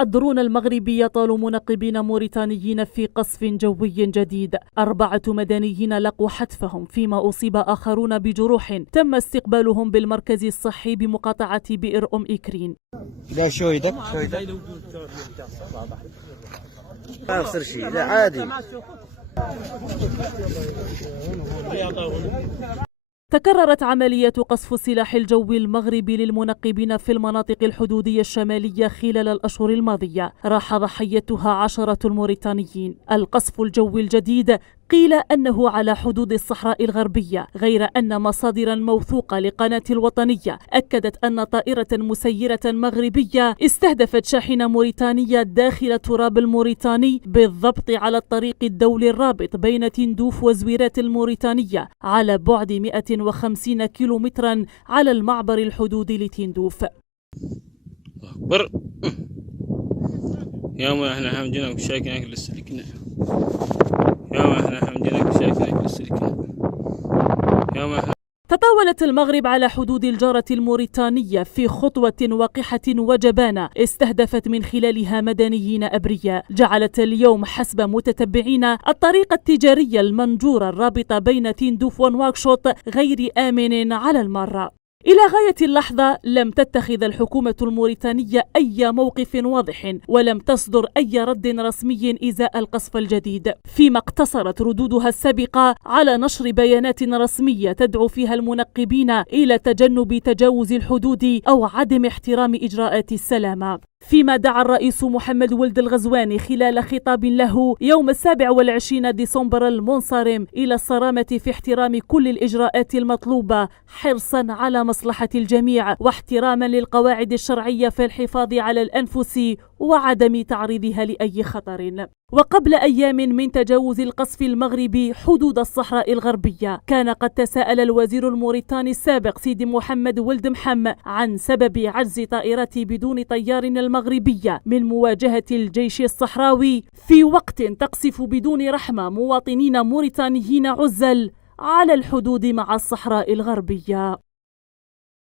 الدرون المغربي يطال منقبين موريتانيين في قصف جوي جديد. 4 مدنيين لقوا حتفهم، فيما أصيب آخرون بجروح تم استقبالهم بالمركز الصحي بمقاطعة بئر أم إكرين. لا شويدك ما يخسر شيء، لا عادي. تكررت عملية قصف السلاح الجوي المغربي للمنقبين في المناطق الحدودية الشمالية خلال الأشهر الماضية، راح ضحيتها 10 موريتانيين. القصف الجوي الجديد قيل أنه على حدود الصحراء الغربية، غير أن مصادرا موثوقة لقناة الوطنية أكدت أن طائرة مسيرة مغربية استهدفت شاحنة موريتانية داخل التراب الموريتاني، بالضبط على الطريق الدولي الرابط بين تندوف وزويرات الموريتانية على بعد 150 كيلومترا على المعبر الحدودي لتندوف. أكبر يوم احنا حمدناك وشاكرناك للسلكنا، يوم احنا حمدناك وشاكرناك للسلكنا، يوم احنا. تطاولت المغرب على حدود الجارة الموريتانية في خطوة وقحة وجبانة استهدفت من خلالها مدنيين أبرياء، جعلت اليوم حسب متتبعين الطريق التجاري المنجور الرابط بين تندوف ونواكشوط غير آمن على المرة. إلى غاية اللحظة لم تتخذ الحكومة الموريتانية أي موقف واضح، ولم تصدر أي رد رسمي إزاء القصف الجديد، فيما اقتصرت ردودها السابقة على نشر بيانات رسمية تدعو فيها المنقبين إلى تجنب تجاوز الحدود أو عدم احترام إجراءات السلامة. فيما دعا الرئيس محمد ولد الغزواني خلال خطاب له يوم 27 ديسمبر المنصرم إلى الصرامة في احترام كل الإجراءات المطلوبة حرصا على مصلحة الجميع واحتراما للقواعد الشرعية في الحفاظ على الأنفس وعدم تعريضها لأي خطر. وقبل أيام من تجاوز القصف المغربي حدود الصحراء الغربية، كان قد تساءل الوزير الموريتاني السابق سيدي محمد ولد محم عن سبب عجز طائرات بدون طيار المغربية من مواجهة الجيش الصحراوي في وقت تقصف بدون رحمة مواطنين موريتانيين عزل على الحدود مع الصحراء الغربية.